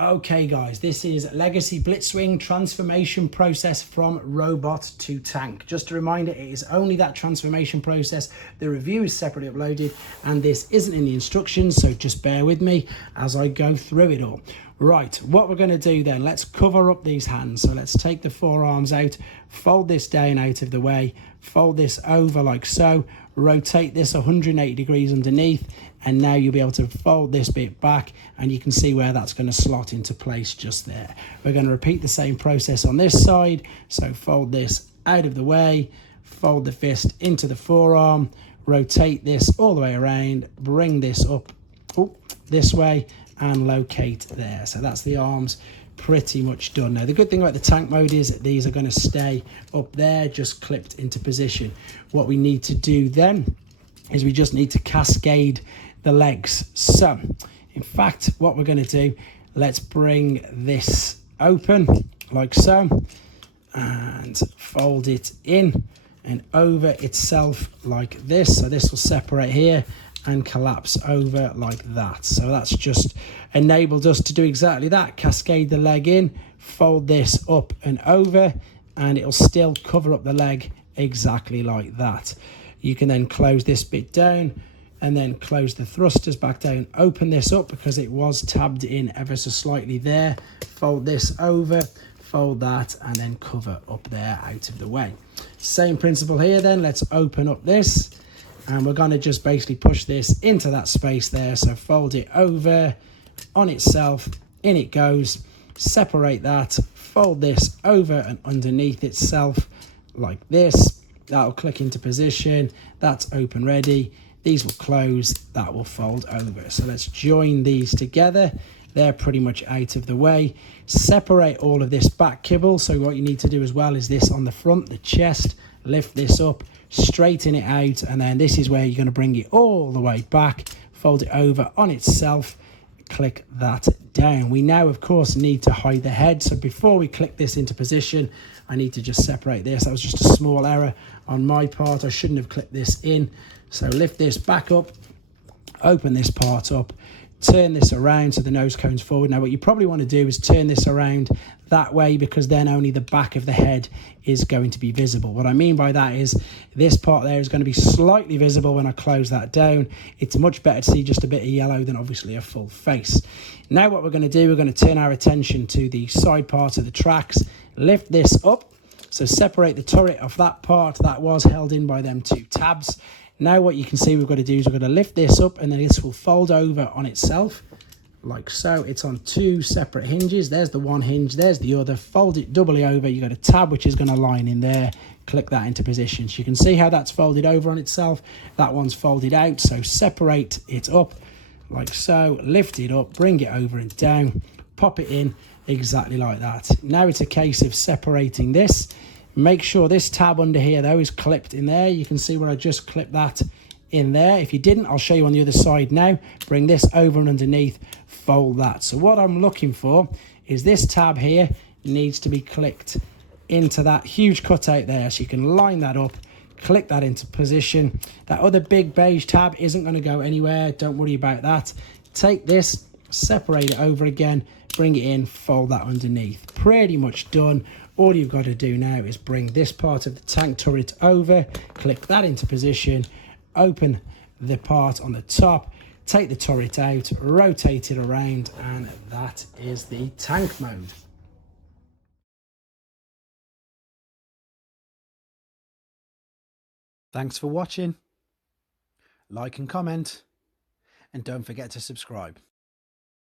Okay guys, this is Legacy Blitzwing transformation process from robot to tank. Just a reminder, it is only that transformation process. The review is separately uploaded and this isn't in the instructions, so just bear with me as I go through it all. Right, what we're going to do then, let's cover up these hands. So let's take the forearms out, fold this down out of the way, fold this over like so, rotate this 180 degrees underneath, and now you'll be able to fold this bit back and you can see where that's going to slot into place just there. We're going to repeat the same process on this side. So fold this out of the way, fold the fist into the forearm, rotate this all the way around, bring this up this way and locate there. So that's the arms pretty much done. Now the good thing about the tank mode is that these are going to stay up there just clipped into position. What we need to do then is we just need to cascade the legs. So in fact what we're going to do, let's bring this open like so and fold it in and over itself like this. So this will separate here and collapse over like that. So that's just enabled us to do exactly that. Cascade the leg in, fold this up and over, and it'll still cover up the leg exactly like that. You can then close this bit down and then close the thrusters back down, open this up because it was tabbed in ever so slightly there, fold this over, fold that, and then cover up there out of the way. Same principle here then. Let's open up this and we're going to just basically push this into that space there. So fold it over on itself, in it goes, separate that, fold this over and underneath itself like this. That'll click into position, that's open ready. These will close, that will fold over. So let's join these together. They're pretty much out of the way. Separate all of this back kibble. So what you need to do as well is this on the front, the chest, lift this up, straighten it out, and then this is where you're going to bring it all the way back, fold it over on itself, click that down. We now of course need to hide the head, so before we click this into position I need to just separate this. That was just a small error on my part, I shouldn't have clicked this in. So lift this back up, open this part up, turn this around so the nose cone's forward. Now what you probably want to do is turn this around that way because then only the back of the head is going to be visible. What I mean by that is this part there is going to be slightly visible when I close that down. It's much better to see just a bit of yellow than obviously a full face. Now what we're going to do, we're going to turn our attention to the side part of the tracks, lift this up, so separate the turret off that part that was held in by them two tabs. Now what you can see we've got to do is we're going to lift this up and then this will fold over on itself like so. It's on two separate hinges. There's the one hinge, there's the other. Fold it doubly over. You've got a tab which is going to line in there. Click that into position. So you can see how that's folded over on itself. That one's folded out. So separate it up like so. Lift it up, bring it over and down. Pop it in exactly like that. Now it's a case of separating this. Make sure this tab under here though is clipped in there. You can see where I just clipped that in there. If you didn't, I'll show you on the other side now. Bring this over and underneath, fold that. So what I'm looking for is this tab here needs to be clicked into that huge cutout there. So you can line that up, click that into position. That other big beige tab isn't going to go anywhere. Don't worry about that. Take this, separate it over again, bring it in, fold that underneath. Pretty much done. All you've got to do now is bring this part of the tank turret over, click that into position, open the part on the top, take the turret out, rotate it around, and that is the tank mode. Thanks for watching. Like and comment, and don't forget to subscribe.